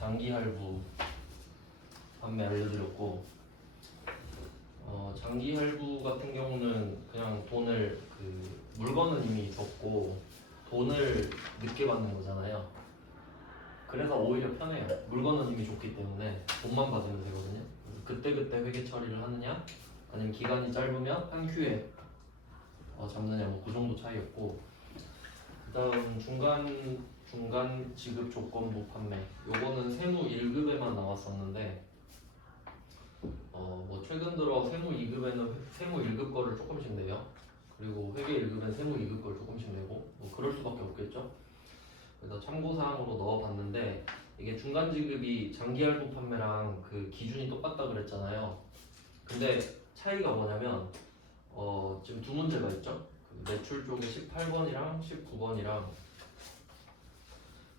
장기 할부 판매 알려드렸고, 장기 할부 같은 경우는 그냥 돈을 물건은 이미 줬고 돈을 늦게 받는 거잖아요. 그래서 오히려 편해요. 물건은 이미 줬기 때문에 돈만 받으면 되거든요. 그때그때 회계 처리를 하느냐, 아니면 기간이 짧으면 한 큐에 잡느냐, 뭐 그 정도 차이였고, 그다음 중간 지급 조건부 판매. 요거는 세무 1급에만 나왔었는데, 뭐 최근 들어 세무 2급에는 세무 1급 거를 조금씩 내요. 그리고 회계 1급엔 세무 2급 걸 조금씩 내고, 뭐 그럴 수밖에 없겠죠. 그래서 참고사항으로 넣어봤는데, 이게 중간 지급이 장기 할부 판매랑 그 기준이 똑같다 그랬잖아요. 근데 차이가 뭐냐면, 지금 두 문제가 있죠. 그 매출 쪽에 18번이랑 19번이랑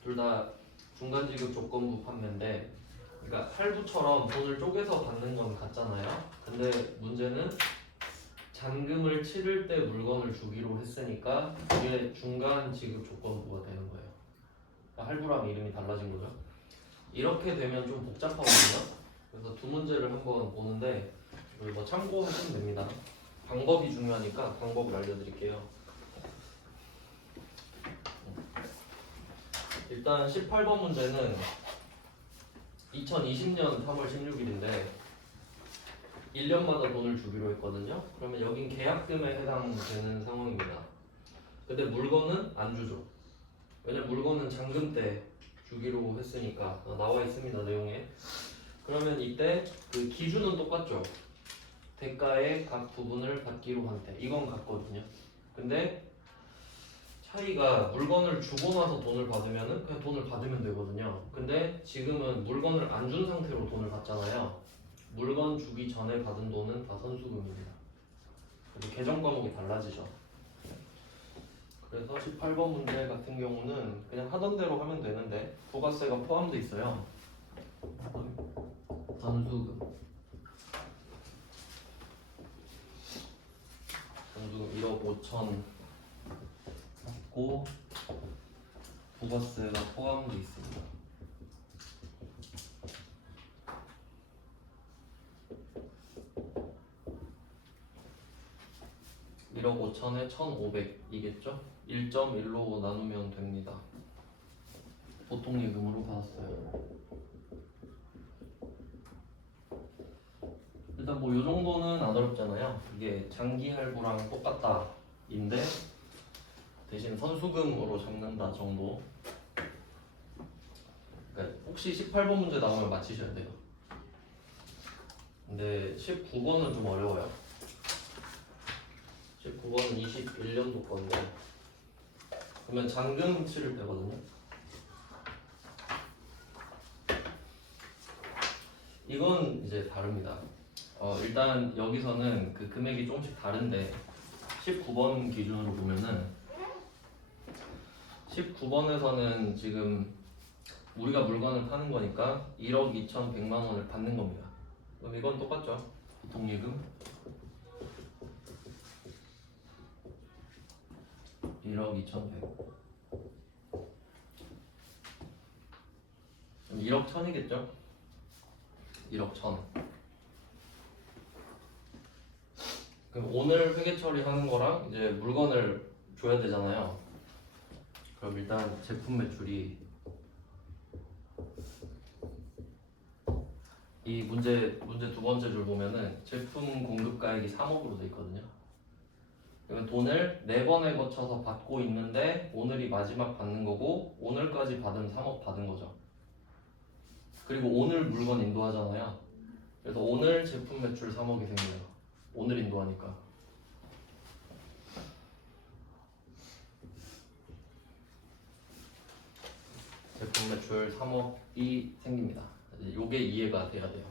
둘 다 중간 지급 조건부 판매인데, 그러니까 할부처럼 돈을 쪼개서 받는 건 같잖아요. 근데 문제는 잔금을 치를 때 물건을 주기로 했으니까 이게 중간 지급 조건부가 되는 거예요. 그러니까 할부랑 이름이 달라진 거죠. 이렇게 되면 좀 복잡하거든요. 그래서 두 문제를 한번 보는데 우리 뭐 참고하시면 됩니다. 방법이 중요하니까 방법을 알려드릴게요. 일단 18번 문제는 2020년 3월 16일인데 1년마다 돈을 주기로 했거든요. 그러면 여긴 계약금에 해당되는 상황입니다. 근데 물건은 안 주죠. 왜냐면 물건은 잔금 때 주기로 했으니까 나와 있습니다, 내용에. 그러면 이때 그 기준은 똑같죠. 대가의 각 부분을 받기로 한 때. 이건 같거든요. 근데 차이가 물건을 주고 나서 돈을 받으면은 그냥 돈을 받으면 되거든요. 근데 지금은 물건을 안 준 상태로 돈을 받잖아요. 물건 주기 전에 받은 돈은 다 선수금입니다. 그래서 계정 과목이 달라지죠. 그래서 18번 문제 같은 경우는 그냥 하던 대로 하면 되는데 부가세가 포함되어 있어요. 선수금 1억 5천 받고 부가세가 포함되어 있습니다. 1억 5천에 1,500이겠죠? 1.1로 나누면 됩니다. 보통 예금으로 받았어요. 일단 뭐 요 정도는 안 어렵잖아요. 이게 장기 할부랑 똑같다인데 대신 선수금으로 잡는다 정도. 그러니까 혹시 18번 문제 나오면 맞히셔야 돼요. 근데 19번은 좀 어려워요. 19번은 21년도 건데 그러면 잔금 치를 때거든요. 이건 이제 다릅니다. 일단 여기서는 그 금액이 조금씩 다른데 19번 기준으로 보면은 19번에서는 지금 우리가 물건을 파는 거니까 1억 2,100만 원을 받는 겁니다. 그럼 이건 똑같죠? 보통예금 1억 2,100. 그럼 1억 1,000이겠죠? 1억 1,000. 그럼 오늘 회계 처리하는 거랑 이제 물건을 줘야 되잖아요. 그럼 일단 제품 매출이 이 문제 두 번째 줄 보면은 제품 공급가액이 3억으로 돼 있거든요. 그러면 돈을 4번에 거쳐서 받고 있는데 오늘이 마지막 받는 거고 오늘까지 받으면 3억 받은 거죠. 그리고 오늘 물건 인도하잖아요. 그래서 오늘 제품 매출 3억이 생겨요. 오늘 인도하니까. 제품 매출 3억이 생깁니다. 요게 이해가 돼야 돼요.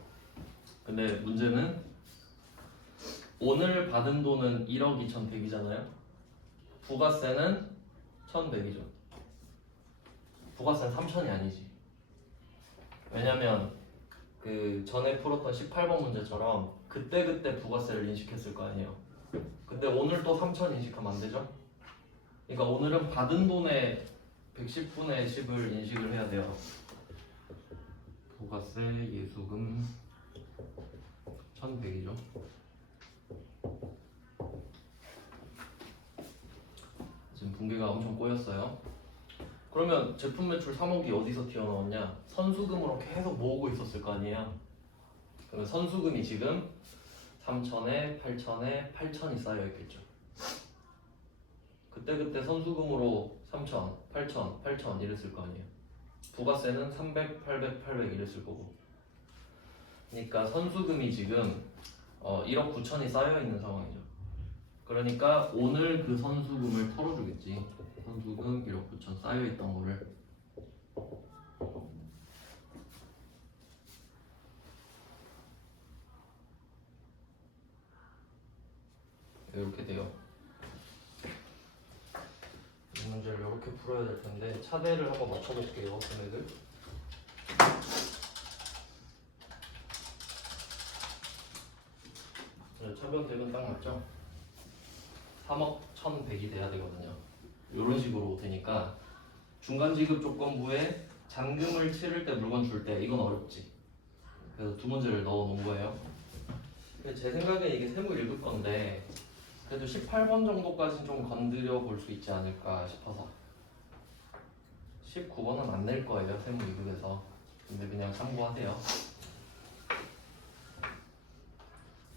근데 문제는 오늘 받은 돈은 1억 2,100이잖아요. 부가세는 1,100이죠. 부가세는 3,000이 아니지. 왜냐면 그 전에 풀었던 18번 문제처럼 그때 부가세를 인식했을 거 아니에요. 근데 오늘 또 3,000 인식하면 안 되죠? 그러니까 오늘은 받은 돈의 110분의 10을 인식을 해야 돼요. 부가세, 예수금 1100이죠. 지금 분기가 엄청 꼬였어요. 그러면 제품 매출 3억이 어디서 튀어나왔냐? 선수금으로 계속 모으고 있었을 거 아니에요. 그러면 선수금이 지금 3천에 8천에 8천이 쌓여 있겠죠. 그때 선수금으로 3천, 8천, 8천 이랬을 거 아니에요. 부가세는 300, 800, 800 이랬을 거고. 그러니까 선수금이 지금 1억 9천이 쌓여 있는 상황이죠. 그러니까 오늘 그 선수금을 털어주겠지. 선수금 1억 9천 쌓여 있던 거를. 이렇게 돼요. 이 문제를 이렇게 풀어야 될 텐데 차대를 한번 맞춰볼게요. 금액을. 차변 대변 딱 맞죠? 3억 1,100이 돼야 되거든요. 이런 식으로 되니까 중간 지급 조건부에 잔금을 치를 때 물건 줄 때 이건 어렵지. 그래서 두 문제를 넣어 놓은 거예요. 제 생각에 이게 세무 1급 건데 그래도 18번 정도까지는 좀 건드려 볼 수 있지 않을까 싶어서 19번은 안 낼 거예요. 세무 2급에서. 근데 그냥 참고하세요.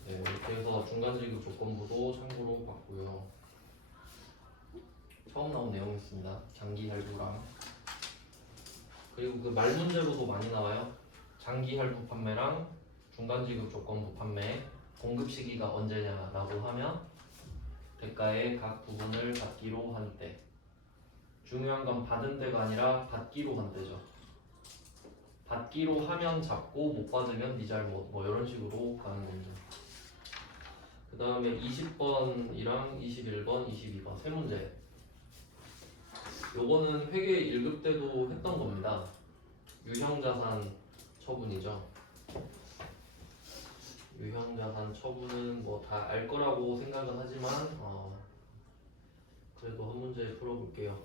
네, 이렇게 해서 중간 지급 조건부도 참고로 봤고요. 처음 나온 내용이 있습니다. 장기 할부랑 그리고 그 말 문제로도 많이 나와요. 장기 할부 판매랑 중간 지급 조건부 판매 공급 시기가 언제냐라고 하면 대가의 각 부분을 받기로 한 때. 중요한 건 받은 때가 아니라 받기로 한 때죠. 받기로 하면 잡고 못 받으면 네 잘못 뭐 이런 식으로 가는 겁니다. 그 다음에 20번이랑 21번, 22번 세 문제. 요거는 회계 1급 때도 했던 겁니다. 유형자산 처분이죠. 유형자산 처분은 뭐 다 알 거라고 생각은 하지만 그래도 한 문제 풀어볼게요.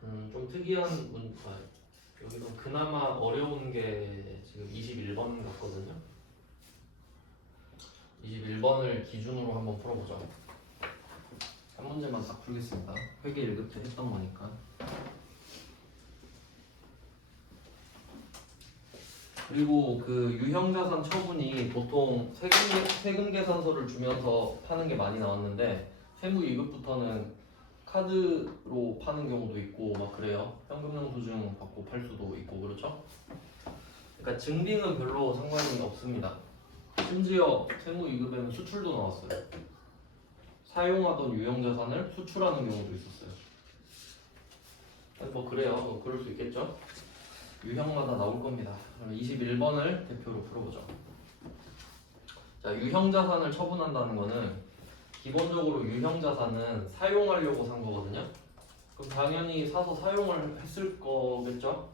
좀 특이한 여기서 그나마 어려운 게 지금 21번 같거든요. 21번을 기준으로 한번 풀어보죠. 한 문제만 딱 풀겠습니다. 회계 1급 때 했던 거니까. 그리고 그 유형자산 처분이 보통 세금 계산서를 주면서 파는 게 많이 나왔는데 세무 2급부터는 카드로 파는 경우도 있고 막 그래요. 현금영수증 받고 팔 수도 있고 그렇죠? 그러니까 증빙은 별로 상관이 없습니다. 심지어 세무 2급에는 수출도 나왔어요. 사용하던 유형자산을 수출하는 경우도 있었어요. 뭐 그래요. 뭐 그럴 수 있겠죠? 유형마다 나올 겁니다. 그럼 21번을 대표로 풀어보죠. 자, 유형자산을 처분한다는 거는 기본적으로 유형자산은 사용하려고 산 거거든요. 그럼 당연히 사서 사용을 했을 거겠죠?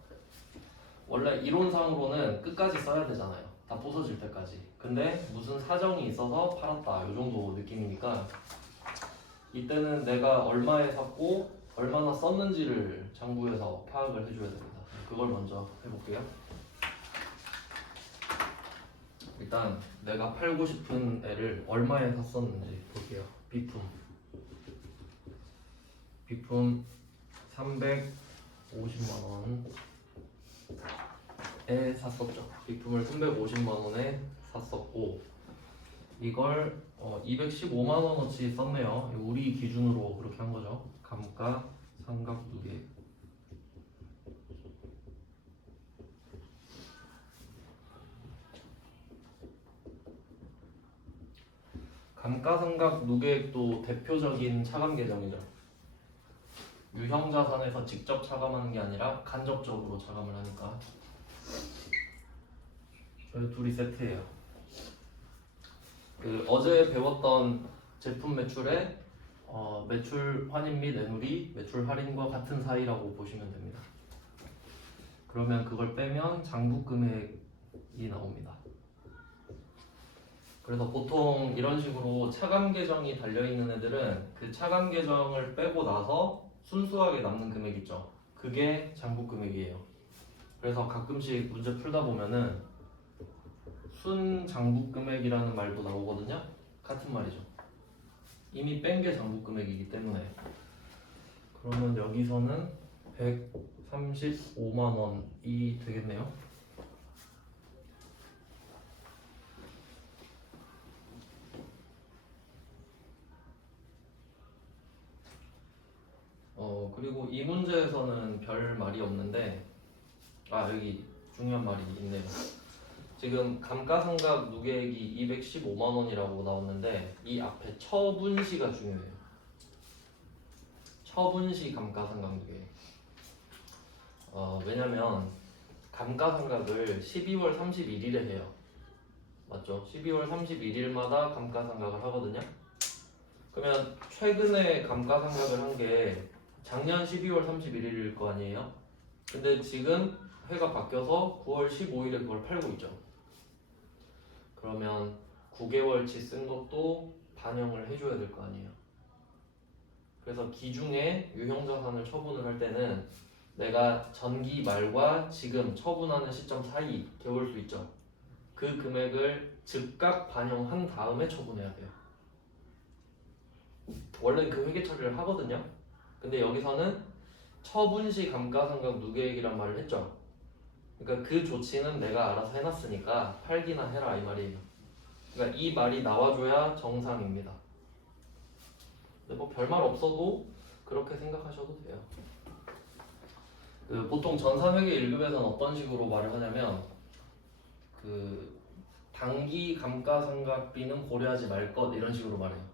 원래 이론상으로는 끝까지 써야 되잖아요. 다 부서질 때까지. 근데 무슨 사정이 있어서 팔았다. 이 정도 느낌이니까 이때는 내가 얼마에 샀고 얼마나 썼는지를 장부에서 파악을 해줘야 됩니다. 그걸 먼저 해볼게요. 일단 내가 팔고 싶은 애를 얼마에 샀었는지 볼게요. 비품 350만원에 샀었죠. 비품을 350만원에 샀었고 이걸 215만원어치 썼네요. 우리 기준으로 그렇게 한 거죠. 감가 삼각두개. 감가상각 누계액도 대표적인 차감 계정이죠. 유형자산에서 직접 차감하는 게 아니라 간접적으로 차감을 하니까 저희 둘이 세트예요. 그 어제 배웠던 제품 매출의 매출 환입 및 애누리 매출 할인과 같은 사이라고 보시면 됩니다. 그러면 그걸 빼면 장부 금액이 나옵니다. 그래서 보통 이런 식으로 차감 계정이 달려있는 애들은 그 차감 계정을 빼고 나서 순수하게 남는 금액 있죠. 그게 장부 금액이에요. 그래서 가끔씩 문제 풀다 보면은 순장부금액이라는 말도 나오거든요. 같은 말이죠. 이미 뺀 게 장부금액이기 때문에. 그러면 여기서는 135만 원이 되겠네요. 그리고 이 문제에서는 별 말이 없는데, 여기 중요한 말이 있네요. 지금 감가상각 누계액이 215만 원이라고 나왔는데 이 앞에 처분시가 중요해요. 처분시 감가상각 누계액. 왜냐면 감가상각을 12월 31일에 해요. 맞죠? 12월 31일마다 감가상각을 하거든요. 그러면 최근에 감가상각을 한 게 작년 12월 31일일 거 아니에요? 근데 지금 해가 바뀌어서 9월 15일에 그걸 팔고 있죠. 그러면 9개월치 쓴 것도 반영을 해줘야 될 거 아니에요. 그래서 기중에 유형자산을 처분을 할 때는 내가 전기 말과 지금 처분하는 시점 사이 개월 수 있죠. 그 금액을 즉각 반영한 다음에 처분해야 돼요. 원래 그 회계 처리를 하거든요. 근데 여기서는 처분시 감가상각 누계액이란 말을 했죠. 그러니까 그 조치는 내가 알아서 해놨으니까 팔기나 해라 이 말이에요. 그러니까 이 말이 나와줘야 정상입니다. 근데 뭐 별말 없어도 그렇게 생각하셔도 돼요. 보통 전산회계 1급에서는 어떤 식으로 말을 하냐면 단기 감가상각비는 고려하지 말 것 이런 식으로 말해요.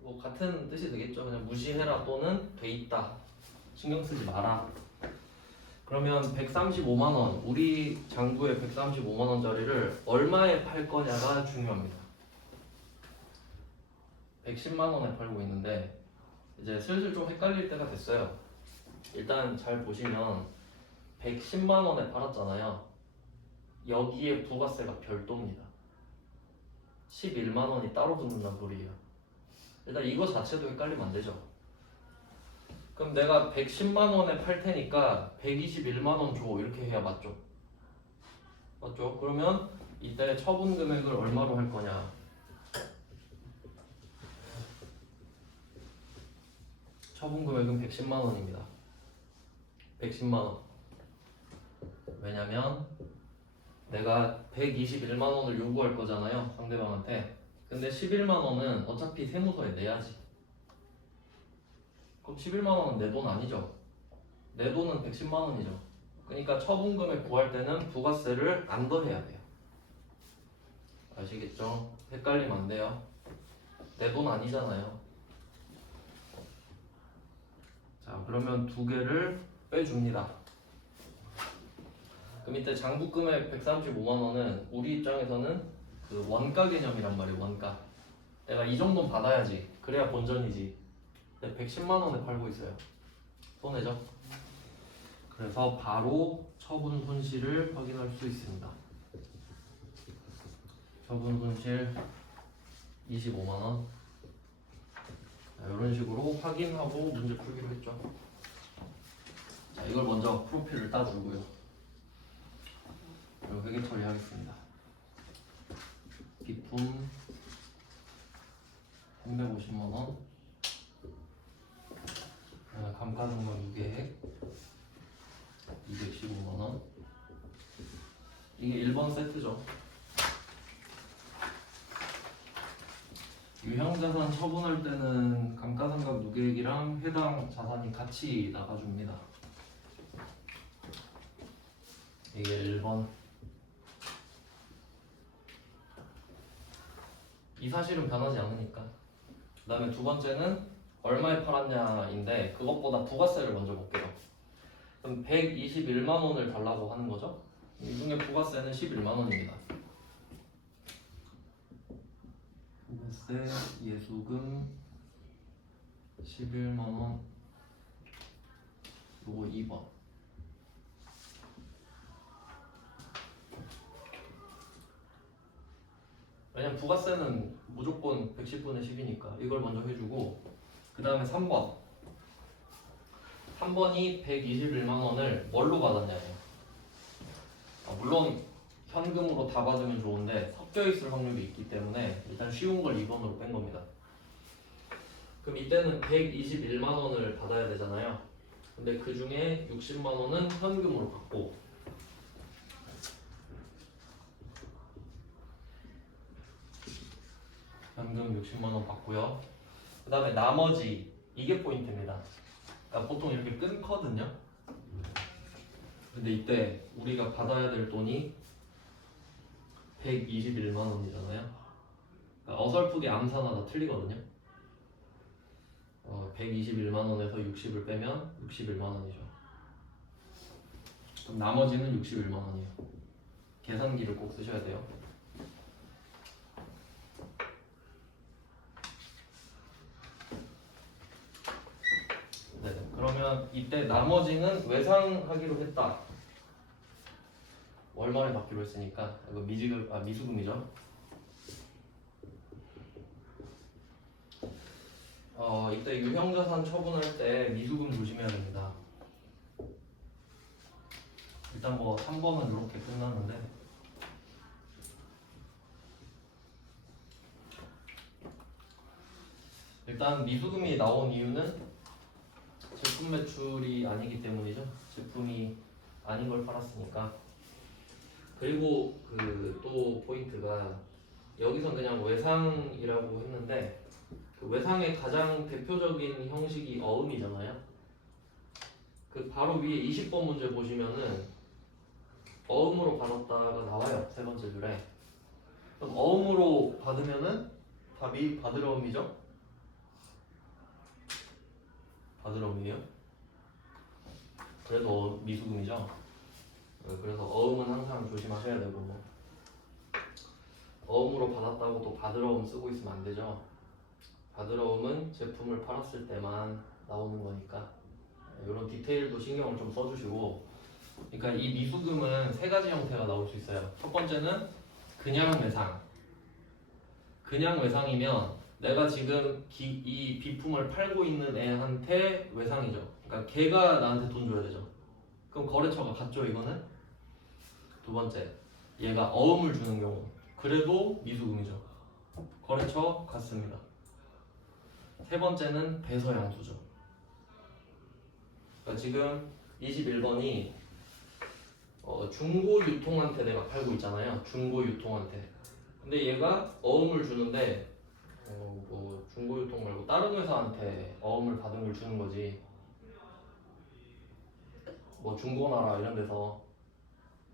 뭐 같은 뜻이 되겠죠. 그냥 무시해라 또는 돼 있다. 신경 쓰지 마라. 그러면 135만 원, 우리 장부의 135만 원짜리를 얼마에 팔 거냐가 중요합니다. 110만 원에 팔고 있는데 이제 슬슬 좀 헷갈릴 때가 됐어요. 일단 잘 보시면 110만 원에 팔았잖아요. 여기에 부가세가 별도입니다. 11만 원이 따로 붙는다는 소리예요. 일단 이거 자체도 헷갈리면 안 되죠. 그럼 내가 110만 원에 팔 테니까 121만 원 줘 이렇게 해야 맞죠? 맞죠? 그러면 이때 처분 금액을 얼마로 할 거냐? 처분 금액은 110만 원입니다. 110만 원. 왜냐면 내가 121만 원을 요구할 거잖아요. 상대방한테. 근데 11만 원은 어차피 세무서에 내야지. 그럼 11만 원은 내 돈 아니죠? 내 돈은 110만 원이죠. 그러니까 처분 금액 구할 때는 부가세를 안 더해야 돼요. 아시겠죠? 헷갈리면 안 돼요. 내 돈 아니잖아요. 자, 그러면 두 개를 빼줍니다. 그럼 이때 장부금액 135만 원은 우리 입장에서는 그 원가 개념이란 말이에요. 원가. 내가 이 정도는 받아야지. 그래야 본전이지. 근데 110만 원에 팔고 있어요. 손해죠? 그래서 바로 처분 손실을 확인할 수 있습니다. 처분 손실 25만 원. 이런 식으로 확인하고 문제 풀기로 했죠. 자, 이걸 먼저 프로필을 따주고요. 그리고 회계 처리하겠습니다. 비품 350만 원. 감가상각 유계액 215만 원. 이게 1번 세트죠. 유형자산 처분할 때는 감가상각 누계액이랑 해당 자산이 같이 나가줍니다. 이게 1번. 이 사실은 변하지 않으니까. 그 다음에 두 번째는 얼마에 팔았냐인데 그것보다 부가세를 먼저 볼게요. 그럼 121만 원을 달라고 하는 거죠. 이 중에 부가세는 11만 원입니다. 부가세 예수금 11만 원. 요거 2번. 왜냐면 부가세는 무조건 110분의 10이니까 이걸 먼저 해주고, 그 다음에 3번. 3번이 121만 원을 뭘로 받았냐요. 물론 현금으로 다 받으면 좋은데 섞여 있을 확률이 있기 때문에 일단 쉬운 걸 2번으로 뺀 겁니다. 그럼 이때는 121만 원을 받아야 되잖아요. 근데 그 중에 60만 원은 현금으로 받고 현금 60만 원 받고요. 그 다음에 나머지 이게 포인트입니다. 그러니까 보통 이렇게 끊거든요. 근데 이때 우리가 받아야 될 돈이 121만 원이잖아요. 그러니까 어설프게 암산하다 다 틀리거든요. 121만 원에서 60을 빼면 61만 원이죠. 그럼 나머지는 61만 원이에요. 계산기를 꼭 쓰셔야 돼요. 네, 그러면 이때 나머지는 외상하기로 했다. 얼마를 받기로 했으니까 이거 미수금이죠. 이때 유형자산 처분할 때 미수금 조심해야 됩니다. 일단 뭐 3번은 이렇게 끝났는데 일단 미수금이 나온 이유는 제품 매출이 아니기 때문이죠. 제품이 아닌 걸 팔았으니까. 그리고 그 또 포인트가 여기선 그냥 외상이라고 했는데 그 외상의 가장 대표적인 형식이 어음이잖아요. 그 바로 위에 20번 문제 보시면은 어음으로 받았다가 나와요. 세 번째 줄에. 그럼 어음으로 받으면은 답이 바드러움이죠? 바드러움이에요? 그래도 미수금이죠? 그래서 어음은 항상 조심하셔야 되고 뭐 어음으로 받았다고 또 바드러움 쓰고 있으면 안 되죠. 바드러움은 제품을 팔았을 때만 나오는 거니까 이런 디테일도 신경을 좀 써주시고 그러니까 이 미수금은 세 가지 형태가 나올 수 있어요. 첫 번째는 그냥 외상. 그냥 외상이면 내가 지금 이 비품을 팔고 있는 애한테 외상이죠. 그러니까 걔가 나한테 돈 줘야 되죠. 그럼 거래처가 같죠 이거는? 두 번째, 얘가 어음을 주는 경우 그래도 미수금이죠. 거래처 같습니다. 세 번째는 배서양수죠. 그러니까 지금 21번이 중고 유통한테 내가 팔고 있잖아요. 중고 유통한테. 근데 얘가 어음을 주는데 뭐 중고 유통 말고 다른 회사한테 어음을 받은 걸 주는 거지. 뭐 중고나라 이런 데서.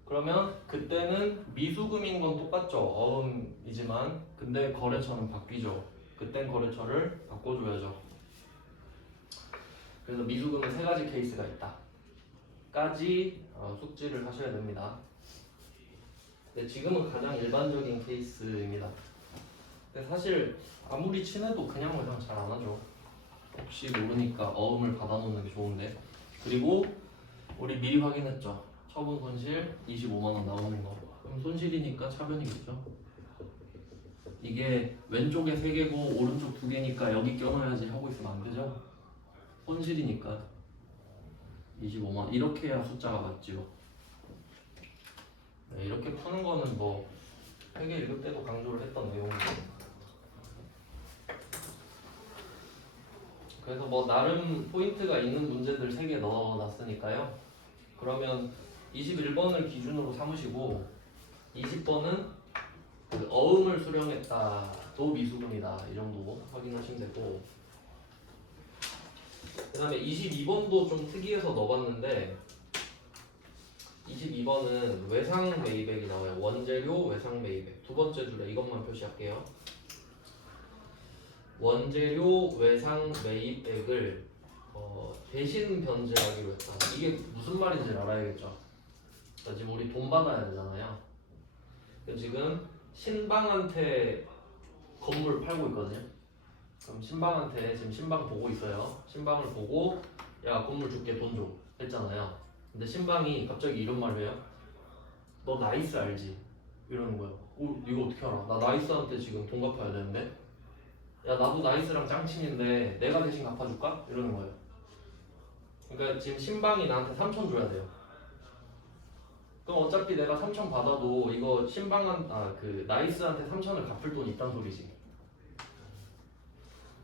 그러면 그때는 미수금인 건 똑같죠. 어음이지만 근데 거래처는 바뀌죠. 그땐 거래처를 바꿔줘야죠. 그래서 미수금은 세 가지 케이스가 있다. 까지 숙지를 하셔야 됩니다. 근데 지금은 가장 일반적인 케이스입니다. 근데 사실 아무리 친해도 그냥 외상 잘 안 하죠. 혹시 모르니까 어음을 받아놓는 게 좋은데. 그리고 우리 미리 확인했죠. 처분 손실 25만 원 나오는 거. 그럼 손실이니까 차변이겠죠. 이게 왼쪽에 3개고 오른쪽 2개니까 여기 껴넣어야지 하고 있으면 안 되죠. 손실이니까 25만 이렇게 해야 숫자가 맞지요. 네, 이렇게 푸는 거는 뭐 회계 읽을 때도 강조를 했던 내용이고. 그래서 뭐 나름 포인트가 있는 문제들 3개 넣어놨으니까요. 그러면 21번을 기준으로 삼으시고 20번은 그 어음을 수령했다도 미수금이다 이 정도 확인하시면 되고 그 다음에 22번도 좀 특이해서 넣어봤는데 22번은 외상 매입액이 나와요. 원재료 외상 매입액 두 번째 줄에 이것만 표시할게요. 원재료 외상 매입액을 대신 변제하기로 했다. 이게 무슨 말인지 알아야겠죠. 그러니까 지금 우리 돈 받아야 되잖아요. 지금 신방한테 건물 팔고 있거든요. 그럼 신방한테 지금 신방 보고 있어요. 신방을 보고 야 건물 줄게 돈 줘 했잖아요. 근데 신방이 갑자기 이런 말을 해요. 너 나이스 알지? 이러는 거예요. 이거 어떻게 알아? 나 나이스한테 지금 돈 갚아야 되는데 야 나도 나이스랑 짱친인데 내가 대신 갚아줄까? 이러는 거예요. 그러니까 지금 신방이 나한테 3천 줘야 돼요. 그럼 어차피 내가 3천 받아도 이거 신방한 그 나이스한테 3천을 갚을 돈 있단 소리지.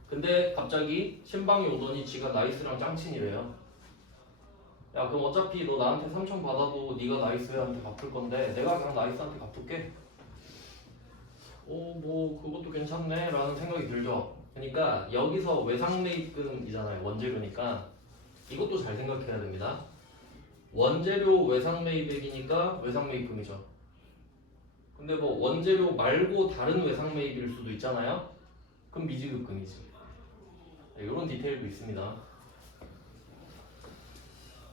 근데 갑자기 신방이 오더니 지가 나이스랑 짱친이래요. 야 그럼 어차피 너 나한테 3천 받아도 네가 나이스한테 갚을 건데 내가 그냥 나이스한테 갚을게. 뭐 그것도 괜찮네 라는 생각이 들죠. 그러니까 여기서 외상매입금이잖아요. 원재료니까 이것도 잘 생각해야 됩니다. 원재료 외상매입액이니까 외상매입금이죠. 근데 뭐 원재료 말고 다른 외상매입일 수도 있잖아요. 그럼 미지급금이지. 네, 이런 디테일도 있습니다.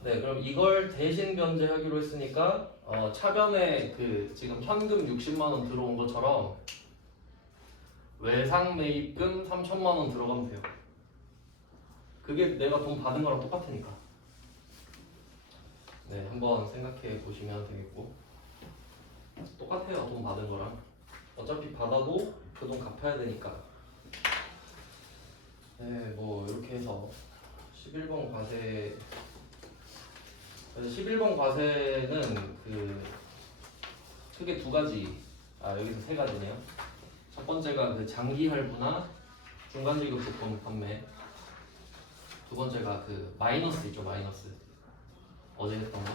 네, 그럼 이걸 대신 변제하기로 했으니까 차변에 그 지금 현금 60만 원 들어온 것처럼 외상매입금 3천만 원 들어가면 돼요. 그게 내가 돈 받은 거랑 똑같으니까. 네, 한번 생각해 보시면 되겠고 똑같아요. 돈 받은 거랑 어차피 받아도 그 돈 갚아야 되니까. 네, 뭐 이렇게 해서 11번 과세. 그래서 11번 과세는 그 크게 두 가지, 여기서 세 가지네요. 첫 번째가 그 장기 할부나 중간 지급 조건 판매. 두 번째가 그 마이너스 있죠, 마이너스. 어제 했던 거.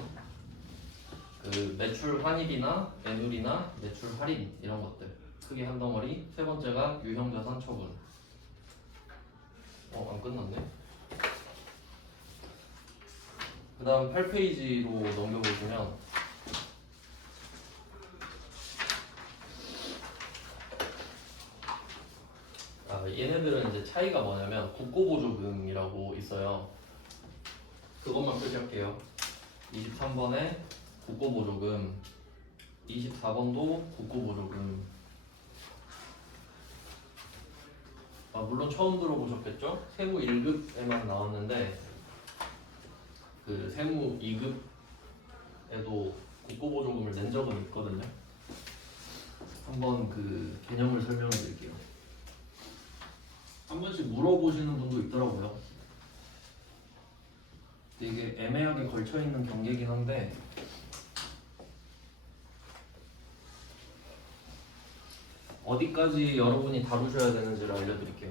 그 매출 환입이나 매물이나 매출 할인 이런 것들 크게 한 덩어리. 세 번째가 유형자산 처분. 안 끝났네. 그 다음 8페이지로 넘겨보시면 얘네들은 이제 차이가 뭐냐면 국고보조금이라고 있어요. 그것만 표시할게요. 23번에 국고보조금, 24번도 국고보조금. 물론 처음 들어보셨겠죠? 세무 1급에만 나왔는데 그 세무 2급에도 국고보조금을 낸 적은 있거든요. 한번 그 개념을 설명해 드릴게요. 한 번씩 물어보시는 분도 있더라고요. 근데 이게 애매하게 걸쳐 있는 경계긴 한데 어디까지 여러분이 다루셔야 되는지를 알려드릴게요.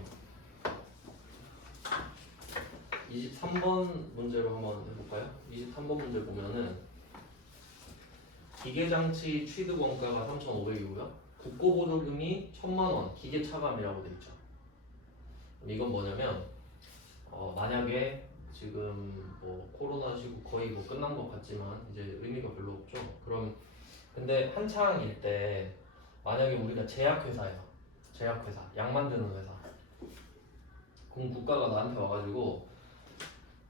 23번 문제로 한번 해볼까요? 23번 문제 보면은 기계장치 취득 원가가 3,500이고요. 국고보조금이 1,000만원 기계 차감이라고 돼 있죠. 이건 뭐냐면 만약에 지금 뭐 코로나 시국 거의 뭐 끝난 것 같지만 이제 의미가 별로 없죠. 그럼 근데 한창일 때 만약에 우리가 제약회사예요. 제약회사, 약 만드는 회사. 그럼 국가가 나한테 와가지고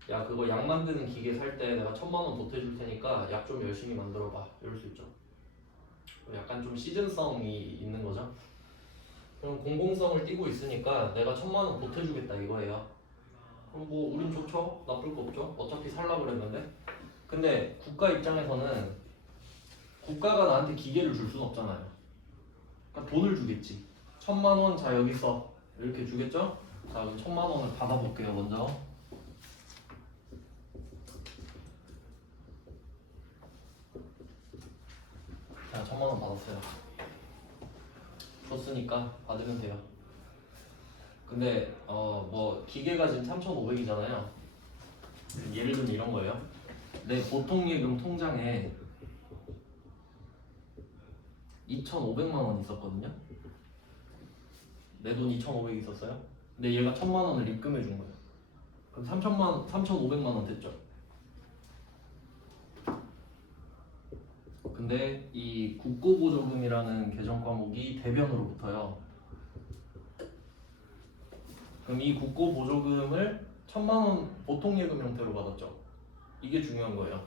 야 그거 약 만드는 기계 살 때 내가 1,000만원 보태줄 테니까 약 좀 열심히 만들어봐 이럴 수 있죠. 약간 좀 시즌성이 있는 거죠. 그럼 공공성을 띠고 있으니까 내가 1,000만원 보태주겠다 이거예요. 그럼 뭐 우린 좋죠. 나쁠 거 없죠. 어차피 살라고 그랬는데. 근데 국가 입장에서는 국가가 나한테 기계를 줄 수는 없잖아요. 그러니까 돈을 주겠지. 1,000만원 자 여기 있어 이렇게 주겠죠. 자 그럼 1,000만원을 받아볼게요 먼저. 자 1,000만원 받았어요. 줬으니까 받으면 돼요. 근데 뭐 기계가 지금 3,500이잖아요. 예를 들면 이런 거예요. 내 보통예금 통장에 2,500만원 있었거든요. 내 돈 2,500 있었어요. 근데 얘가 1,000만원을 입금해 준 거예요. 그럼 3,500만원 됐죠. 근데 이 국고보조금이라는 계정 과목이 대변으로 붙어요. 그럼 이 국고보조금을 1,000만원 보통예금 형태로 받았죠. 이게 중요한 거예요.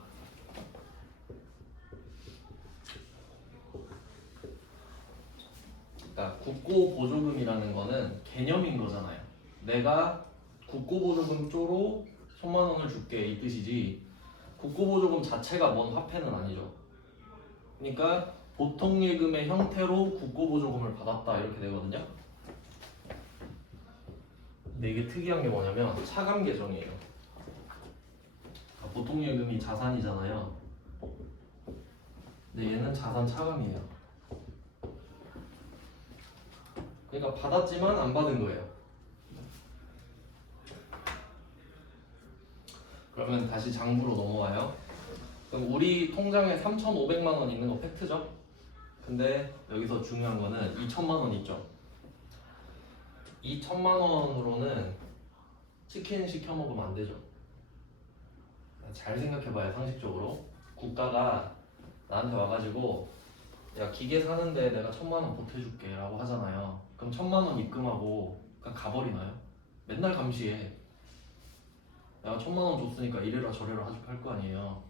그러니까 국고보조금이라는 거는 개념인 거잖아요. 내가 국고보조금 쪼로 1,000만원을 줄게 이 뜻이지 국고보조금 자체가 뭔 화폐는 아니죠. 그러니까 보통예금의 형태로 국고보조금을 받았다 이렇게 되거든요. 근데 이게 특이한 게 뭐냐면 차감 계정이에요. 보통예금이 자산이잖아요. 근데 얘는 자산 차감이에요. 그러니까 받았지만 안 받은 거예요. 그러면 다시 장부로 넘어와요. 그럼 우리 통장에 3,500만 원 있는 거 팩트죠? 근데 여기서 중요한 거는 2천만 원 있죠? 2천만 원으로는 치킨 시켜 먹으면 안 되죠. 잘 생각해봐요. 상식적으로 국가가 나한테 와가지고 야 기계 사는데 내가 1,000만 원 보태줄게 라고 하잖아요. 그럼 1,000만 원 입금하고 그냥 가버리나요? 맨날 감시해. 내가 1,000만 원 줬으니까 이래라 저래라 할 거 아니에요.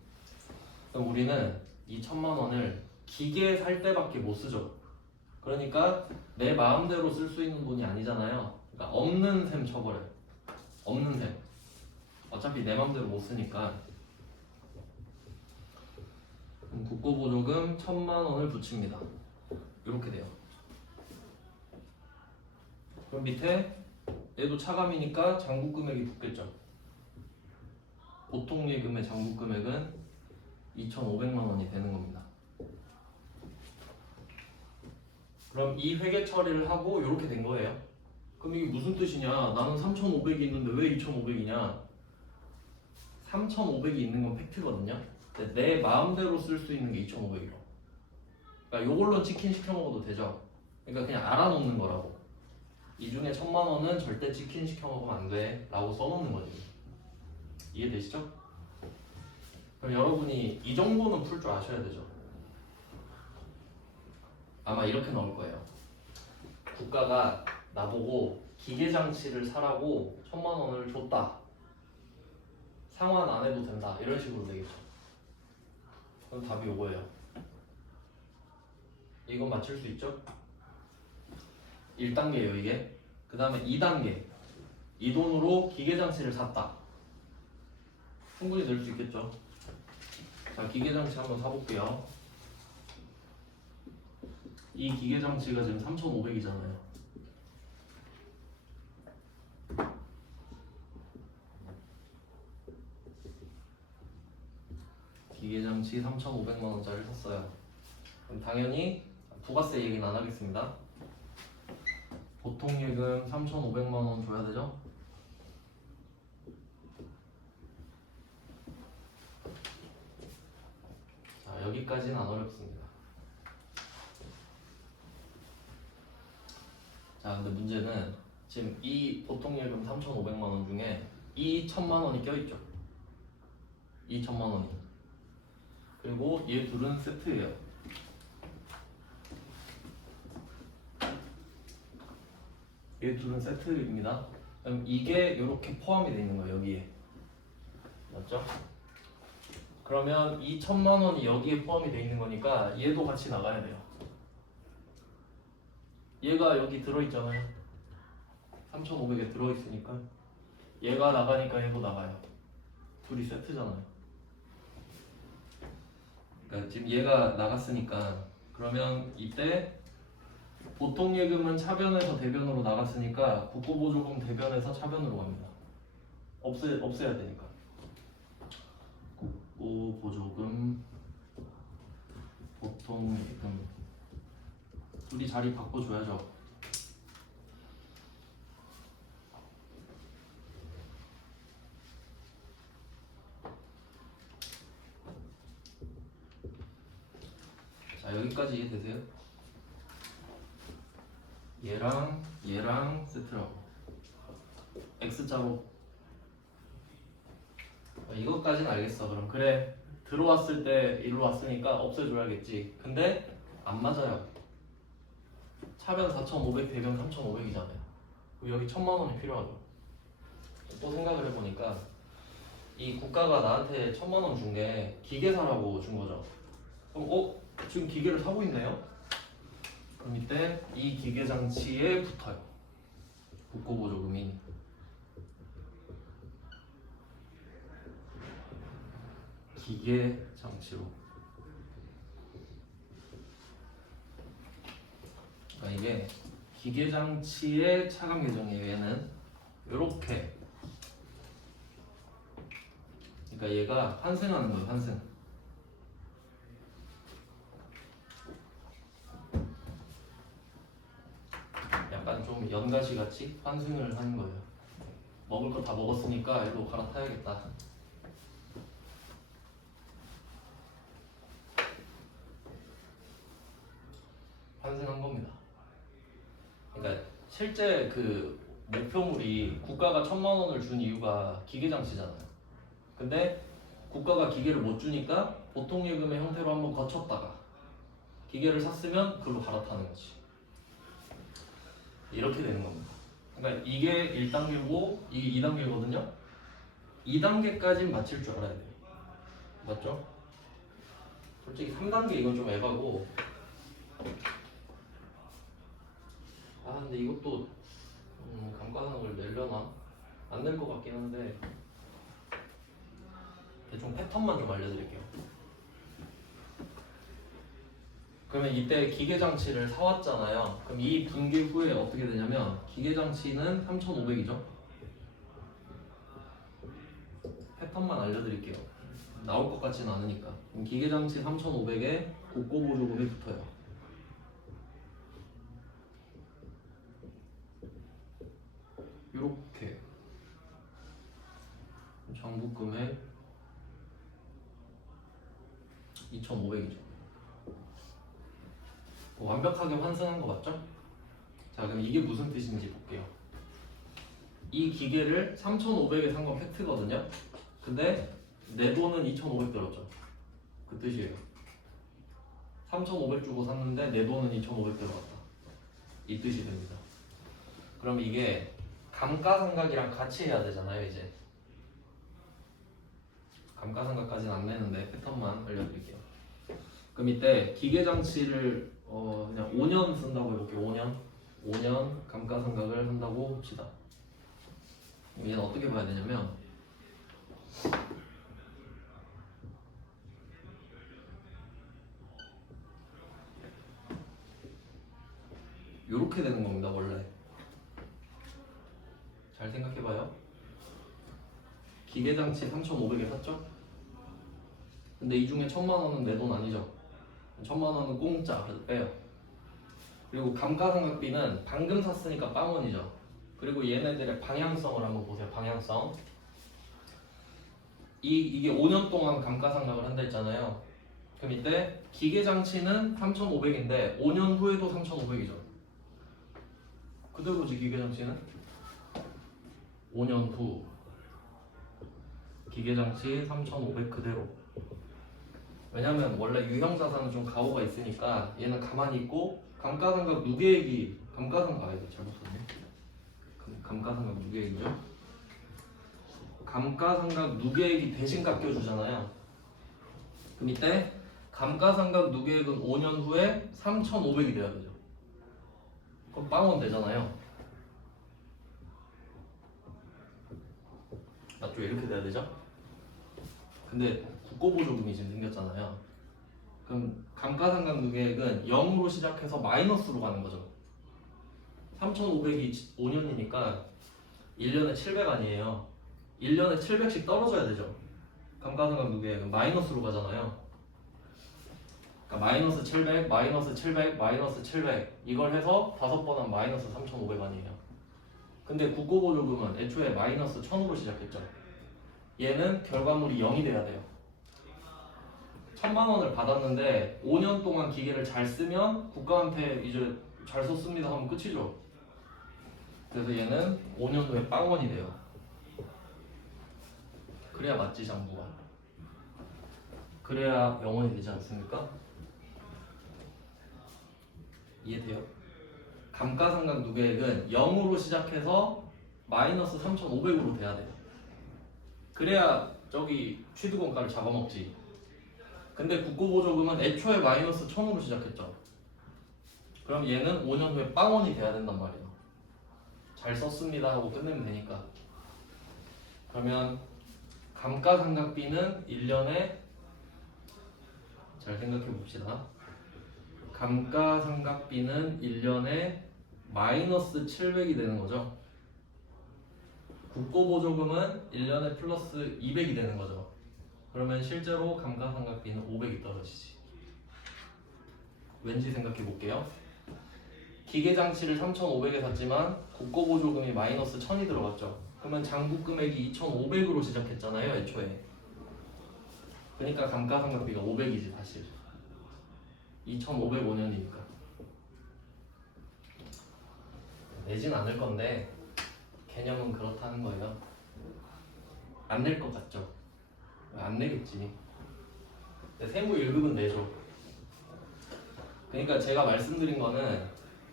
그럼 우리는 이 1,000만 원을 기계 살 때밖에 못 쓰죠. 그러니까 내 마음대로 쓸 수 있는 돈이 아니잖아요. 그러니까 없는 셈 쳐버려요. 없는 셈. 어차피 내 마음대로 못 쓰니까. 그럼 국고보조금 1,000만 원을 붙입니다. 이렇게 돼요. 그럼 밑에 얘도 차감이니까 장부 금액이 붙겠죠. 보통 예금의 장부 금액은 2,500만 원이 되는 겁니다. 그럼 이 회계 처리를 하고 이렇게 된 거예요. 그럼 이게 무슨 뜻이냐? 나는 3,500이 있는데 왜 2,500이냐? 3,500이 있는 건 팩트거든요. 근데 내 마음대로 쓸 수 있는 게 2,500이요. 그러니까 요걸로 치킨 시켜 먹어도 되죠. 그러니까 그냥 알아놓는 거라고. 이 중에 1,000만 원은 절대 치킨 시켜 먹으면 안 돼 라고 써놓는 거지. 이해되시죠? 그럼 여러분이 이 정도는 풀 줄 아셔야 되죠. 아마 이렇게 나올 거예요. 국가가 나보고 기계장치를 사라고 1,000만 원을 줬다. 상환 안 해도 된다. 이런 식으로 되겠죠. 그럼 답이 요거예요. 이건 맞출 수 있죠? 1단계예요 이게. 그 다음에 2단계. 이 돈으로 기계장치를 샀다. 충분히 낼 수 있겠죠? 자, 기계장치 한번 사볼게요. 이 기계장치가 지금 3,500이잖아요. 기계장치 3,500만 원짜리 샀어요. 그럼 당연히 부가세 얘기는 안 하겠습니다. 보통 예금 3,500만 원 줘야 되죠? 자, 여기까지는 안 어렵습니다. 자, 근데 문제는 지금 이 보통 예금 3,500만 원 중에 이 1,000만 원이 껴있죠. 이 1,000만 원이. 그리고 얘 둘은 세트예요. 얘 둘은 세트입니다. 그럼 이게 이렇게 포함이 되어 있는 거예요. 여기에. 맞죠? 그러면 이 1,000만 원이 여기에 포함이 되어 있는 거니까 얘도 같이 나가야 돼요. 얘가 여기 들어있잖아요. 3,500에 들어있으니까 얘가 나가니까 얘도 나가요. 둘이 세트잖아요. 그러니까 지금 얘가 나갔으니까 그러면 이때 보통 예금은 차변에서 대변으로 나갔으니까 국고보조금 대변에서 차변으로 갑니다. 없애야 되니까. 국고보조금 보통 예금 둘이 자리 바꿔줘야죠. 자, 여기까지 이해되세요? 얘랑 세트라고. X자로. 이것까지는 알겠어. 그럼 그래 들어왔을 때 일로 왔으니까 없애줘야겠지. 근데 안 맞아요. 차변 4,500 대변 3,500이잖아요. 여기 1,000만 원이 필요하죠. 또 생각을 해보니까 이 국가가 나한테 1,000만 원 준 게 기계 사라고 준 거죠. 그럼 지금 기계를 사고 있네요? 그럼 이때 이 기계 장치에 붙어요. 국고보조금이. 기계 장치로. 그러니까 이게 기계 장치의 차감 계정이에요. 얘는 요렇게. 그러니까 얘가 환승하는 거예요. 환승. 같이 환승을 하는 거예요. 먹을 거 다 먹었으니까 일로 갈아타야겠다. 환승한 겁니다. 그러니까 실제 그 목표물이 국가가 1,000만 원을 준 이유가 기계장치잖아요. 근데 국가가 기계를 못 주니까 보통예금의 형태로 한번 거쳤다가 기계를 샀으면 그걸로 갈아타는 거지. 이렇게 되는 겁니다. 그러니까 이게 1단계고 이게 2단계거든요. 2단계까지는 맞힐 줄 알아야 돼요. 맞죠? 솔직히 3단계 이건 좀 에바고. 아 근데 이것도 감가상각을 내려나? 안 낼 것 같긴 한데 대충 패턴만 좀 알려드릴게요. 그러면 이때 기계장치를 사왔잖아요. 그럼 이 분기 후에 어떻게 되냐면 기계장치는 3,500이죠. 패턴만 알려드릴게요. 나올 것 같지는 않으니까. 그럼 기계장치 3,500에 국고보조금이 붙어요. 요렇게 정부금액 2,500이죠. 완벽하게 환승한 거 맞죠? 자 그럼 이게 무슨 뜻인지 볼게요. 이 기계를 3,500에 산 건 팩트거든요. 근데 내 돈은 2,500 들었죠. 그 뜻이에요. 3,500 주고 샀는데 내 돈은 2,500 들어갔다. 이 뜻이 됩니다. 그럼 이게 감가상각이랑 같이 해야 되잖아요. 이제 감가상각까지는 안 내는데 패턴만 알려드릴게요. 그럼 이때 기계장치를 그냥 5년 쓴다고 해볼게요. 5년 감가상각을 한다고 봅시다. 얘는 어떻게 봐야 되냐면 요렇게 되는 겁니다. 원래 잘 생각해봐요. 기계장치 3,500에 샀죠? 근데 이 중에 1,000만 원은 내 돈 아니죠? 1,000만 원은 공짜. 그래서 빼요. 그리고 감가상각비는 방금 샀으니까 빵원이죠. 그리고 얘네들의 방향성을 한번 보세요. 방향성. 이게 5년 동안 감가상각을 한다 했잖아요. 그럼 이때 기계장치는 3,500인데 5년 후에도 3,500이죠. 그대로지. 기계장치는 5년 후 기계장치 3,500 그대로. 왜냐면 원래 유형자산은 좀 가오가 있으니까 얘는 가만히 있고 감가상각 누계액이 감가상각 아니다. 잘못 썼네. 감가상각 누계액이죠. 감가상각 누계액이 대신 깎여주잖아요. 그럼 이때 감가상각 누계액은 5년 후에 3,500이 돼야 되죠. 그럼 빵원 되잖아요. 맞죠? 이렇게 돼야 되죠? 근데 국고보조금이 지금 생겼잖아요. 그럼 감가상각 누계액은 0으로 시작해서 마이너스로 가는 거죠. 3,500이 5년이니까 1년에 700 아니에요. 1년에 700씩 떨어져야 되죠. 감가상각 누계액은 마이너스로 가잖아요. 그러니까 마이너스 700, 마이너스 700, 마이너스 700 이걸 해서 5번 하면 마이너스 3,500 아니에요. 근데 국고보조금은 애초에 마이너스 1,000으로 시작했죠. 얘는 결과물이 0이 돼야 돼요. 1,000만 원을 받았는데 5년 동안 기계를 잘 쓰면 국가한테 이제 잘 썼습니다 하면 끝이죠. 그래서 얘는 5년 후에 빵원이 돼요. 그래야 맞지 장부가. 그래야 영원이 되지 않습니까? 이해돼요? 감가상각 누계액은 0으로 시작해서 마이너스 3,500으로 돼야 돼요. 그래야 저기 취득원가를 잡아먹지. 근데 국고보조금은 애초에 마이너스 1,000으로 시작했죠. 그럼 얘는 5년 후에 빵원이 돼야 된단 말이에요. 잘 썼습니다 하고 끝내면 되니까. 그러면 감가상각비는 1년에 잘 생각해 봅시다. 감가상각비는 1년에 마이너스 700이 되는 거죠. 국고보조금은 1년에 플러스 200이 되는 거죠. 그러면 실제로 감가상각비는 500이 떨어지지. 왠지 생각해 볼게요. 기계장치를 3,500에 샀지만 국고보조금이 마이너스 1,000이 들어갔죠. 그러면 장부 금액이 2,500으로 시작했잖아요, 애초에. 그러니까 감가상각비가 500이지 사실. 2,505년이니까. 내진 않을 건데 개념은 그렇다는 거예요. 안 낼 것 같죠? 안 내겠지. 근데 세무 1급은 내죠. 그러니까 제가 말씀드린 거는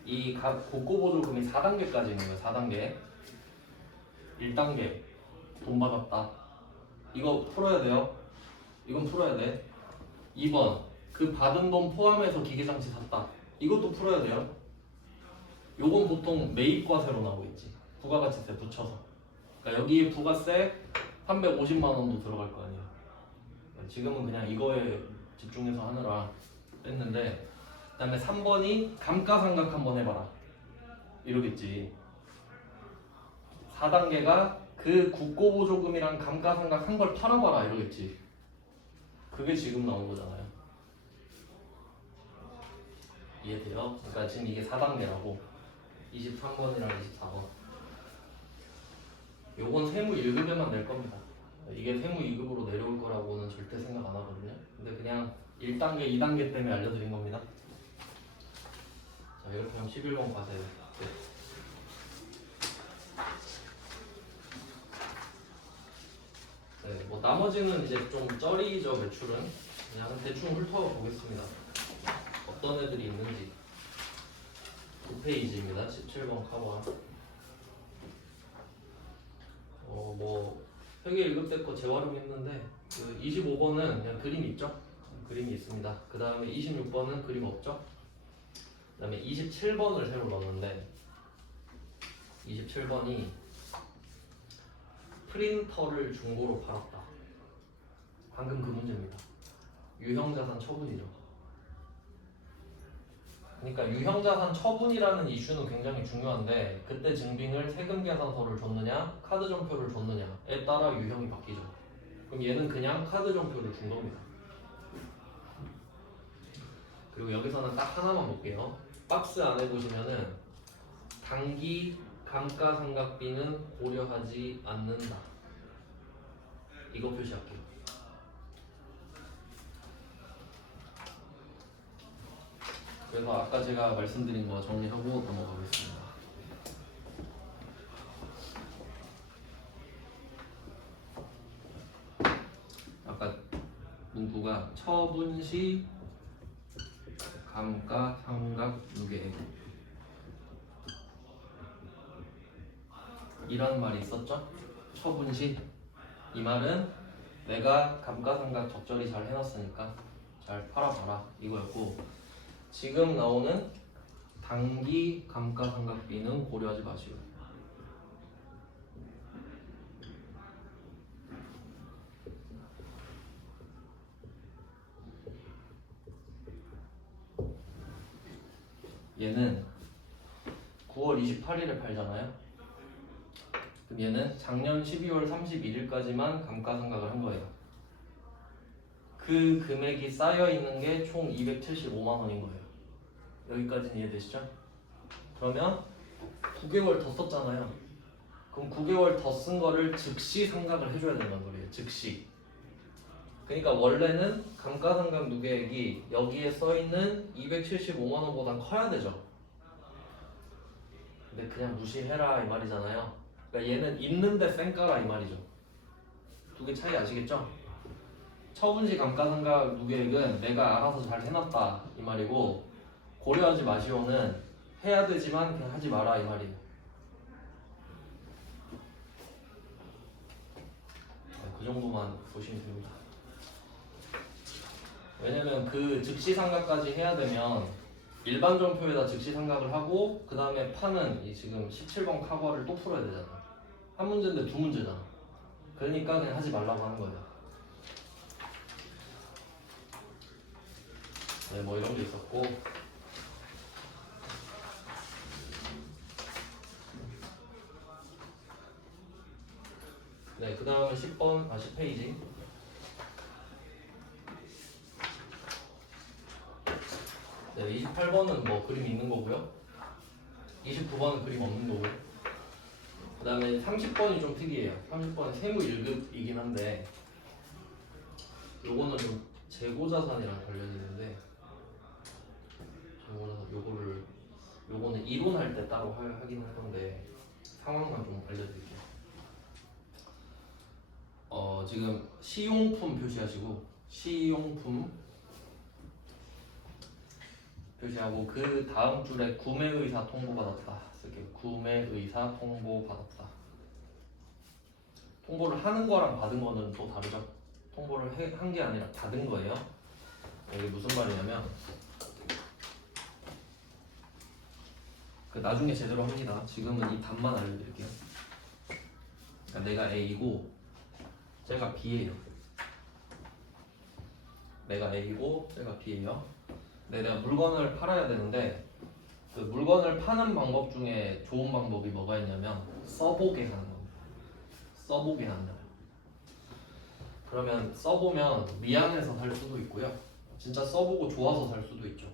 이 국고보조금이 4단계까지 있는 거예요. 4단계. 1단계 돈 받았다. 이거 풀어야 돼요. 이건 풀어야 돼. 2번 그 받은 돈 포함해서 기계장치 샀다. 이것도 풀어야 돼요. 요건 보통 매입과세로 나오고 있지. 부가가치세 붙여서. 그러니까 여기 부가세 350만 원도 들어갈 거 아니에요. 지금은 그냥 이거에 집중해서 하느라 뺐는데, 그 다음에 3번이 감가상각 한번 해봐라 이러겠지. 4단계가 그 국고보조금이랑 감가상각 한 걸 팔아봐라 이러겠지. 그게 지금 나온 거잖아요. 이해돼요? 그러니까 지금 이게 4단계라고 23번이랑 24번. 요건 세무 1급에만 낼 겁니다. 이게 세무 2급으로 내려올 거라고는 절대 생각 안 하거든요. 근데 그냥 1단계, 2단계 때문에 알려드린 겁니다. 자, 이렇게 하면 11번 가세요. 네. 네, 뭐 나머지는 이제 좀 쩌리죠. 매출은 그냥 대충 훑어 보겠습니다. 어떤 애들이 있는지. 9페이지입니다. 17번 카바. 뭐 회계 1급 때 거 재활용했는데 그 25번은 그냥 그림이 있죠? 그림이 있습니다. 그 다음에 26번은 그림 없죠? 그 다음에 27번을 새로 넣었는데 27번이 프린터를 중고로 팔았다. 방금 그 문제입니다. 유형자산 처분이죠. 그러니까 유형자산 처분이라는 이슈는 굉장히 중요한데, 그때 증빙을 세금계산서를 줬느냐 카드점표를 줬느냐에 따라 유형이 바뀌죠. 그럼 얘는 그냥 카드점표를 준 겁니다. 그리고 여기서는 딱 하나만 볼게요. 박스 안에 보시면은 당기 감가상각비는 고려하지 않는다. 이거 표시할게요. 그래서 아까 제가 말씀드린 거 정리하고 넘어가겠습니다. 아까 문구가 처분시 감가상각 누계액 이런 말이 있었죠? 처분시. 이 말은 내가 감가상각 적절히 잘 해놨으니까 잘 팔아봐라 이거였고, 지금 나오는 당기 감가상각비는 고려하지 마시오. 얘는 9월 28일에 팔잖아요. 그럼 얘는 작년 12월 31일까지만 감가상각을 한 거예요. 그 금액이 쌓여 있는 게 총 275만 원인 거예요. 여기까지는 이해되시죠? 그러면 9개월 더 썼잖아요. 그럼 9개월 더 쓴 거를 즉시 상각을 해줘야 된다는 거예요. 즉시. 그러니까 원래는 감가상각 누계액이 여기에 써있는 275만 원보단 커야 되죠. 근데 그냥 무시해라 이 말이잖아요. 그러니까 얘는 있는데 쌩까라 이 말이죠. 두 개 차이 아시겠죠? 처분시 감가상각 누계액은 내가 알아서 잘 해놨다 이 말이고, 고려하지 마시오는 해야 되지만 그냥 하지 마라 이 말이에요. 그 정도만 보시면 됩니다. 왜냐면 그 즉시 상각까지 해야 되면 일반 점표에다 즉시 상각을 하고, 그 다음에 파는 이 지금 17번 카버를 또 풀어야 되잖아. 한 문제인데 두 문제잖아. 그러니까 그냥 하지 말라고 하는 거예요. 네, 뭐 이런 게 있었고. 네, 그 다음에 10페이지. 네, 28번은 뭐 그림이 있는 거고요. 29번은 그림 없는 거고. 그 다음에 30번이 좀 특이해요. 30번은 세무 1급이긴 한데 요거는 좀 재고자산이랑 관련이 있는데 요거는 이론할 때 따로 하긴 할 건데 상황만 좀 알려드릴게요. 지금 시용품 표시하시고 시용품 표시하고 그 다음 줄에 구매의사 통보받았다 쓸게요. 구매의사 통보받았다. 통보를 하는 거랑 받은 거는 또 다르죠. 통보를 한 게 아니라 받은 거예요. 이게 무슨 말이냐면 그 나중에 제대로 합니다. 지금은 이 답만 알려드릴게요. 그러니까 내가 A이고 제가 B예요. 내가 A이고 제가 B예요. 근데 내가 물건을 팔아야 되는데 그 물건을 파는 방법 중에 좋은 방법이 뭐가 있냐면 써보게 하는 겁니다. 써보게 한다. 그러면 써보면 미안해서 살 수도 있고요. 진짜 써보고 좋아서 살 수도 있죠.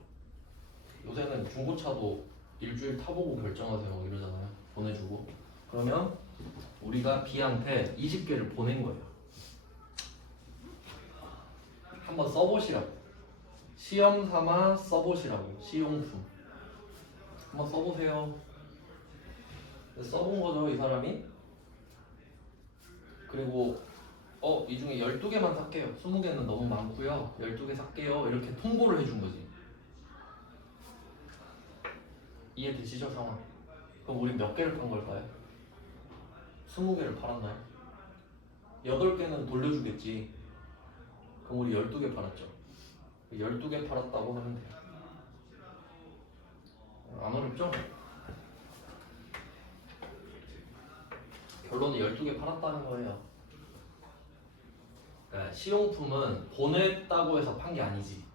요새는 중고차도 일주일 타보고 결정하세요 이러잖아요. 보내주고. 그러면 우리가 B한테 20개를 보낸 거예요. 한번 써보시라고. 시험 삼아 써보시라고. 시용품 한번 써보세요. 써본 거죠 이 사람이. 그리고 이 중에 12개만 살게요. 20개는 너무 많고요. 12개 살게요. 이렇게 통보를 해준 거지. 이해되시죠 상황? 그럼 우리 몇 개를 판 걸까요? 20개를 팔았나요? 8개는 돌려주겠지. 그럼 우리 12개 팔았죠. 12개 팔았다고 하면 돼요. 안 어렵죠? 결론은 12개 팔았다는 거예요. 그러니까 시용품은 보냈다고 해서 판 게 아니지.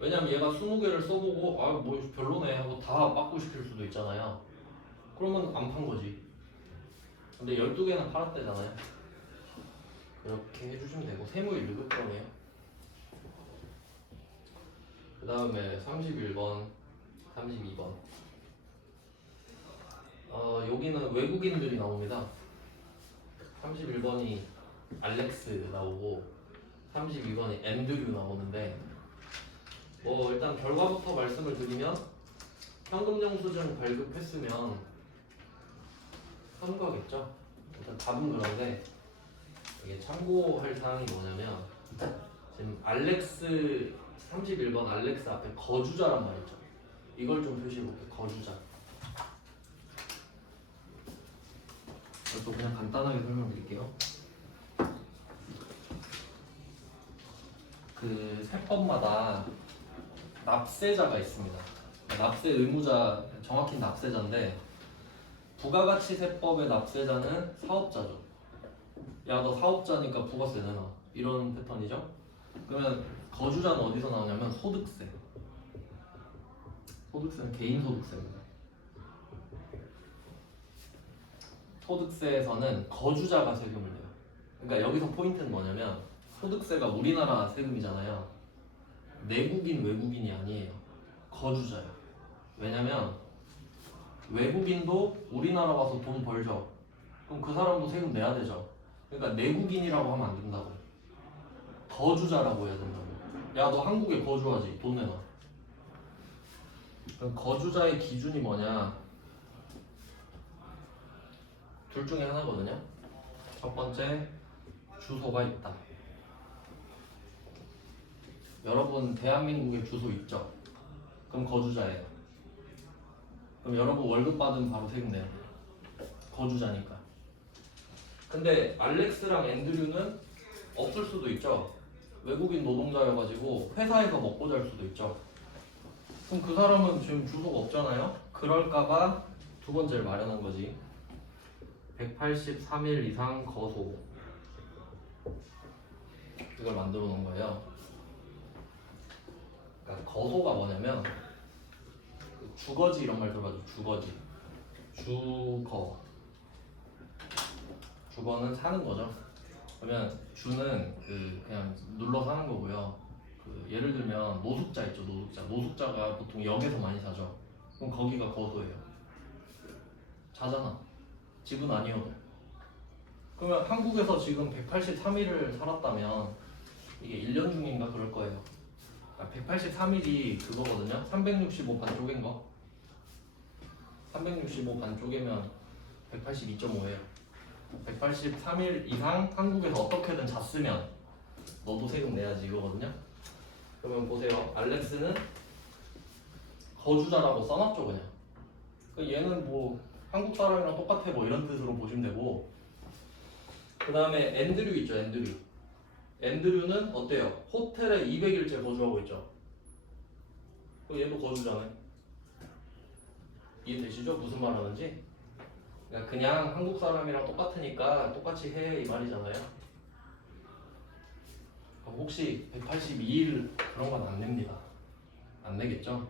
왜냐면 얘가 20개를 써보고 뭐 별로네 하고 다 빠꾸시킬 수도 있잖아요. 그러면 안 판 거지. 근데 12개는 팔았대잖아요. 이렇게 해주시면 되고 세무 1급 거네요. 그 다음에 31번 32번 여기는 외국인들이 나옵니다. 31번이 알렉스 나오고 32번이 앤드류 나오는데 일단 결과부터 말씀을 드리면 현금영수증 발급했으면 선거겠죠. 일단 답은 그런데 이게 참고할 사항이 뭐냐면 지금 알렉스 31번 알렉스 앞에 거주자란 말 있죠. 이걸 좀 표시해볼게요. 거주자. 이것도 그냥 간단하게 설명드릴게요. 그 세법마다 납세자가 있습니다. 납세 의무자, 정확히 납세자인데 부가가치세법의 납세자는 사업자죠. 야, 너 사업자니까 부가세 내놔. 이런 패턴이죠. 그러면 거주자는 어디서 나오냐면 소득세. 소득세는 개인소득세입니다. 소득세에서는 거주자가 세금을 내요. 그러니까 여기서 포인트는 뭐냐면 소득세가 우리나라 세금이잖아요. 내국인 외국인이 아니에요. 거주자예요. 왜냐면 외국인도 우리나라 와서 돈 벌죠. 그럼 그 사람도 세금 내야 되죠. 그러니까 내국인이라고 하면 안 된다고. 거주자라고 해야 된다고. 야, 너 한국에 거주하지. 돈 내놔. 그럼 거주자의 기준이 뭐냐? 둘 중에 하나거든요. 첫 번째, 주소가 있다. 여러분 대한민국에 주소 있죠? 그럼 거주자예요. 그럼 여러분 월급 받으면 바로 세금 내요. 거주자니까. 근데 알렉스랑 앤드류는 없을 수도 있죠. 외국인 노동자여가지고 회사에서 먹고 잘 수도 있죠. 그럼 그 사람은 지금 주소가 없잖아요. 그럴까봐 두 번째를 마련한 거지. 183일 이상 거소. 이걸 만들어 놓은 거예요. 그러니까 거소가 뭐냐면 주거지 이런 말 들어가죠. 주거지. 주거는 사는 거죠. 그러면 주는 그냥 눌러 사는 거고요. 예를 들면 노숙자 있죠. 노숙자가 보통 역에서 많이 사죠. 그럼 거기가 거도예요. 자잖아. 집은 아니어도. 그러면 한국에서 지금 183일을 살았다면 이게 1년 중인가 그럴 거예요. 183일이 그거거든요. 365 반쪽인 거. 365 반쪽이면 182.5예요. 183일 이상 한국에서 어떻게든 잤으면 너도 세금 내야지 이거거든요. 그러면 보세요. 알렉스는 거주자라고 써놨죠 그냥. 얘는 뭐 한국 사람이랑 똑같아 뭐 이런 뜻으로 보시면 되고. 그 다음에 앤드류 있죠. 앤드류는 어때요? 호텔에 200일째 거주하고 있죠. 얘도 거주자네. 이해되시죠? 무슨 말 하는지? 그러니까 그냥 한국 사람이랑 똑같으니까 똑같이 해 이 말이잖아요. 혹시 182일 그런 건 안 냅니다. 안 내겠죠?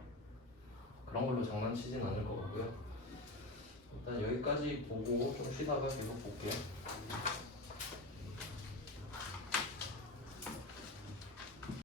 그런 걸로 장난치진 않을 것 같고요. 일단 여기까지 보고 좀 쉬다가 계속 볼게요.